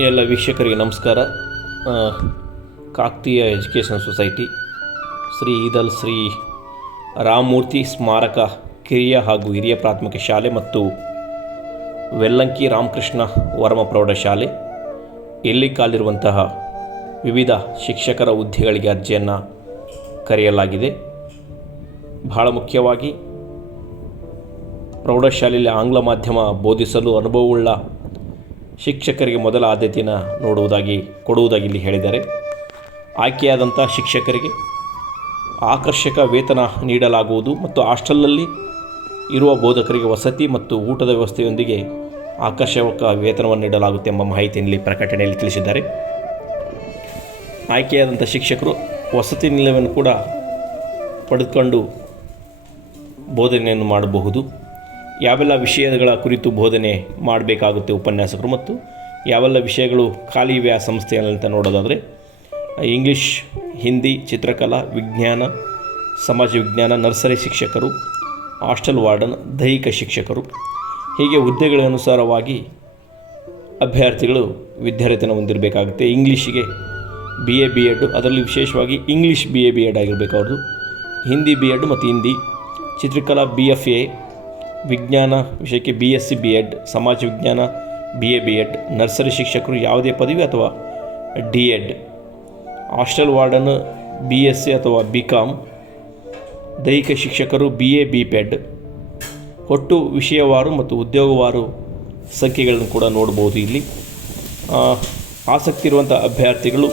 ಎಲ್ಲ ವೀಕ್ಷಕರಿಗೆ ನಮಸ್ಕಾರ. ಕಾಕ್ತೀಯ ಎಜುಕೇಷನ್ ಸೊಸೈಟಿ ಶ್ರೀ ಈದಲ್ ಶ್ರೀ ರಾಮಮೂರ್ತಿ ಸ್ಮಾರಕ ಕಿರಿಯ ಹಾಗೂ ಹಿರಿಯ ಪ್ರಾಥಮಿಕ ಶಾಲೆ ಮತ್ತು ವೆಲ್ಲಂಕಿ ರಾಮಕೃಷ್ಣ ವರ್ಮ ಪ್ರೌಢಶಾಲೆ ಇಲ್ಲಿ ಕಾಲಿರುವಂತಹ ವಿವಿಧ ಶಿಕ್ಷಕರ ಹುದ್ದೆಗಳಿಗೆ ಅರ್ಜಿಯನ್ನು ಕರೆಯಲಾಗಿದೆ. ಬಹಳ ಮುಖ್ಯವಾಗಿ ಪ್ರೌಢಶಾಲೆಯಲ್ಲಿ ಆಂಗ್ಲ ಮಾಧ್ಯಮ ಬೋಧಿಸಲು ಅನುಭವವುಳ್ಳ ಶಿಕ್ಷಕರಿಗೆ ಮೊದಲ ಆದ್ಯತೆಯನ್ನು ನೋಡುವುದಾಗಿ, ಕೊಡುವುದಾಗಿ ಇಲ್ಲಿ ಹೇಳಿದ್ದಾರೆ. ಆಯ್ಕೆಯಾದಂಥ ಶಿಕ್ಷಕರಿಗೆ ಆಕರ್ಷಕ ವೇತನ ನೀಡಲಾಗುವುದು ಮತ್ತು ಹಾಸ್ಟೆಲ್ನಲ್ಲಿ ಇರುವ ಬೋಧಕರಿಗೆ ವಸತಿ ಮತ್ತು ಊಟದ ವ್ಯವಸ್ಥೆಯೊಂದಿಗೆ ಆಕರ್ಷಕ ವೇತನವನ್ನು ನೀಡಲಾಗುತ್ತೆ ಎಂಬ ಮಾಹಿತಿಯಲ್ಲಿ ಪ್ರಕಟಣೆಯಲ್ಲಿ ತಿಳಿಸಿದ್ದಾರೆ. ಆಯ್ಕೆಯಾದಂಥ ಶಿಕ್ಷಕರು ವಸತಿ ನಿಲಯವನ್ನು ಕೂಡ ಪಡೆದುಕೊಂಡು ಬೋಧನೆಯನ್ನು ಮಾಡಬಹುದು. ಯಾವೆಲ್ಲ ವಿಷಯಗಳ ಕುರಿತು ಬೋಧನೆ ಮಾಡಬೇಕಾಗುತ್ತೆ ಉಪನ್ಯಾಸಕರು ಮತ್ತು ಯಾವೆಲ್ಲ ವಿಷಯಗಳು ಖಾಲಿ ಇವೆ ಆ ಸಂಸ್ಥೆಯಲ್ಲಿ ಅಂತ ನೋಡೋದಾದರೆ ಇಂಗ್ಲೀಷ್, ಹಿಂದಿ, ಚಿತ್ರಕಲಾ, ವಿಜ್ಞಾನ, ಸಮಾಜ ವಿಜ್ಞಾನ, ನರ್ಸರಿ ಶಿಕ್ಷಕರು, ಹಾಸ್ಟೆಲ್ ವಾರ್ಡನ್, ದೈಹಿಕ ಶಿಕ್ಷಕರು, ಹೀಗೆ ಹುದ್ದೆಗಳ ಅನುಸಾರವಾಗಿ ಅಭ್ಯರ್ಥಿಗಳು ವಿದ್ಯಾರ್ಥಿನ ಹೊಂದಿರಬೇಕಾಗುತ್ತೆ. ಇಂಗ್ಲೀಷಿಗೆ ಬಿ ಎ ಬಿ ಎಡ್ ಅದರಲ್ಲಿ ವಿಶೇಷವಾಗಿ English B A B Ed ಆಗಿರಬೇಕು ಅವ್ರದ್ದು. ಹಿಂದಿ ಬಿ ಎಡ್ ಮತ್ತು ಹಿಂದಿ. ಚಿತ್ರಕಲಾ ಬಿ ಎಫ್ ಎ ವಿಜ್ಞಾನ ವಿಷಯಕ್ಕೆ B S C B Ed ಸಮಾಜ ವಿಜ್ಞಾನ B A B Ed nursery ಶಿಕ್ಷಕರು ಯಾವುದೇ ಪದವಿ ಅಥವಾ D Ed hostel warden B S C ಅಥವಾ ಬಿ ಕಾಮ್ ದೈಹಿಕ ಶಿಕ್ಷಕರು ಬಿ ಎ ಬಿ ಪೆಡ್ ಒಟ್ಟು ವಿಷಯವಾರು ಮತ್ತು ಉದ್ಯೋಗವಾರು ಸಂಖ್ಯೆಗಳನ್ನು ಕೂಡ ನೋಡ್ಬೋದು ಇಲ್ಲಿ. ಆಸಕ್ತಿ ಇರುವಂಥ ಅಭ್ಯರ್ಥಿಗಳು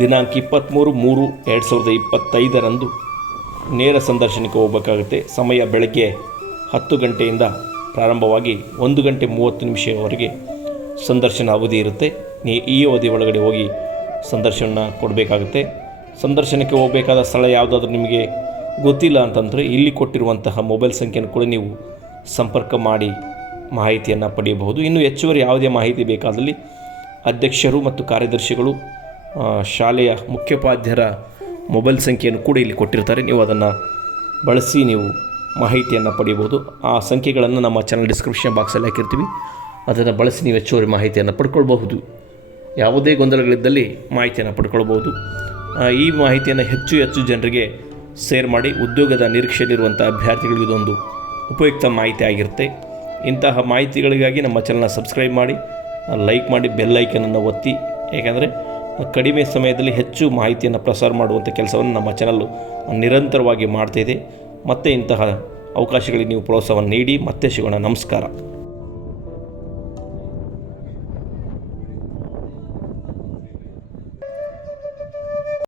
ದಿನಾಂಕ ಇಪ್ಪತ್ತ್ಮೂರು ಮೂರು ಎರಡು ಸಾವಿರದ ಇಪ್ಪತ್ತೈದರಂದು ನೇರ ಸಂದರ್ಶನಕ್ಕೆ ಹೋಗಬೇಕಾಗುತ್ತೆ. ಸಮಯ ಬೆಳಗ್ಗೆ ಹತ್ತು ಗಂಟೆಯಿಂದ ಪ್ರಾರಂಭವಾಗಿ ಒಂದು ಗಂಟೆ ಮೂವತ್ತು ನಿಮಿಷವರೆಗೆ ಸಂದರ್ಶನ ಅವಧಿ ಇರುತ್ತೆ. ನೀ ಈ ಅವಧಿ ಒಳಗಡೆ ಹೋಗಿ ಸಂದರ್ಶನ ಕೊಡಬೇಕಾಗುತ್ತೆ. ಸಂದರ್ಶನಕ್ಕೆ ಹೋಗಬೇಕಾದ ಸ್ಥಳ ಯಾವುದಾದ್ರೂ ನಿಮಗೆ ಗೊತ್ತಿಲ್ಲ ಅಂತಂದರೆ ಇಲ್ಲಿ ಕೊಟ್ಟಿರುವಂತಹ ಮೊಬೈಲ್ ಸಂಖ್ಯೆಯನ್ನು ಕೂಡ ನೀವು ಸಂಪರ್ಕ ಮಾಡಿ ಮಾಹಿತಿಯನ್ನು ಪಡೆಯಬಹುದು. ಇನ್ನು ಹೆಚ್ಚುವರಿ ಯಾವುದೇ ಮಾಹಿತಿ ಬೇಕಾದಲ್ಲಿ ಅಧ್ಯಕ್ಷರು ಮತ್ತು ಕಾರ್ಯದರ್ಶಿಗಳು ಶಾಲೆಯ ಮುಖ್ಯೋಪಾಧ್ಯಾಯರ ಮೊಬೈಲ್ ಸಂಖ್ಯೆಯನ್ನು ಕೂಡ ಇಲ್ಲಿ ಕೊಟ್ಟಿರ್ತಾರೆ. ನೀವು ಅದನ್ನು ಬಳಸಿ ನೀವು ಮಾಹಿತಿಯನ್ನು ಪಡೆಯಬಹುದು. ಆ ಸಂಖ್ಯೆಗಳನ್ನು ನಮ್ಮ ಚಾನಲ್ ಡಿಸ್ಕ್ರಿಪ್ಷನ್ ಬಾಕ್ಸಲ್ಲಿ ಹಾಕಿರ್ತೀವಿ. ಅದನ್ನು ಬಳಸಿ ನೀವು ಹೆಚ್ಚುವರಿ ಮಾಹಿತಿಯನ್ನು ಪಡ್ಕೊಳ್ಬಹುದು. ಯಾವುದೇ ಗೊಂದಲಗಳಿದ್ದಲ್ಲಿ ಮಾಹಿತಿಯನ್ನು ಪಡ್ಕೊಳ್ಬೋದು ಈ ಮಾಹಿತಿಯನ್ನು ಹೆಚ್ಚು ಹೆಚ್ಚು ಜನರಿಗೆ ಸೇರ್ ಮಾಡಿ ಉದ್ಯೋಗದ ನಿರೀಕ್ಷೆಯಲ್ಲಿರುವಂಥ ಅಭ್ಯರ್ಥಿಗಳಿಗೆ ಇದೊಂದು ಉಪಯುಕ್ತ ಮಾಹಿತಿ ಆಗಿರುತ್ತೆ. ಇಂತಹ ಮಾಹಿತಿಗಳಿಗಾಗಿ ನಮ್ಮ ಚಾನಲ್ನ ಸಬ್ಸ್ಕ್ರೈಬ್ ಮಾಡಿ ಲೈಕ್ ಮಾಡಿ ಬೆಲ್ ಐಕನನ್ನು ಒತ್ತಿ. ಏಕೆಂದರೆ ಕಡಿಮೆ ಸಮಯದಲ್ಲಿ ಹೆಚ್ಚು ಮಾಹಿತಿಯನ್ನು ಪ್ರಸಾರ ಮಾಡುವಂಥ ಕೆಲಸವನ್ನು ನಮ್ಮ ಚಾನಲ್ಲು ನಿರಂತರವಾಗಿ ಮಾಡ್ತಾಯಿದೆ ಮತ್ತೆ ಇಂತಹ ಅವಕಾಶಗಳಿಗೆ ನೀವು ಪ್ರೋತ್ಸಾಹವನ್ನು ನೀಡಿ. ಮತ್ತೆ ಸಿಗೋಣ. ನಮಸ್ಕಾರ.